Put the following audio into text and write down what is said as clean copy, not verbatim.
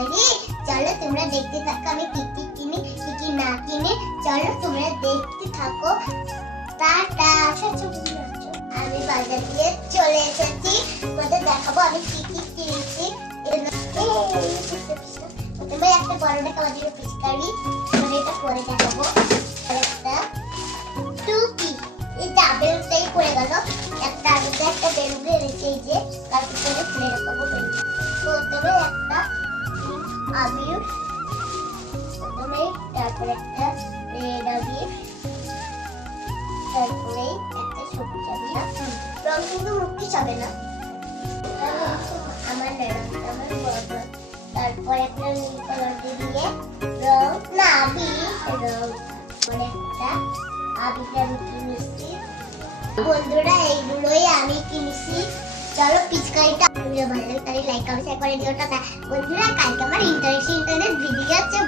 করি। চলো তোমরা দেখতে থাকো আমি কি কি কিনি কি কি না কিনি। চলো তোমরা দেখতে থাকো। টাটা। আমি বাজার দিয়ে চলে এসেছি, তোমাদের দেখাবো আমি কি কি কিনেছি। প্রথমে একটা বড় টাকা বাজারের পিচকারি, এটা পরে দেখাবো। একটা টুপি, এই ডাবেলটাই পড়ে গেল। একটা আলুতে একটা বেলুনে রেখে এই যে তারপর করে খুলে রাখবো বেলুন। প্রথমে একটা আবির, প্রথমে তারপরে একটা রেড আবির, তারপরে একটা সবুজ আবির। রং কিন্তু মুক্তি হবে না, আমার আমার বড়। তারপর একটা নীল কালার দিয়ে রং না আবির রং পরে একটা আবিরটা আমি কিনেছি। বন্ধুরা এইগুলোই আমি কিনেছি। চলো পিচকারিটা ভিডিও ভালো লাগে তাহলে লাইক কমেন্ট শেয়ার করে দিও। টাটা বন্ধুরা, কালকে আমার ইন্টারনেট ভিডিও আছে।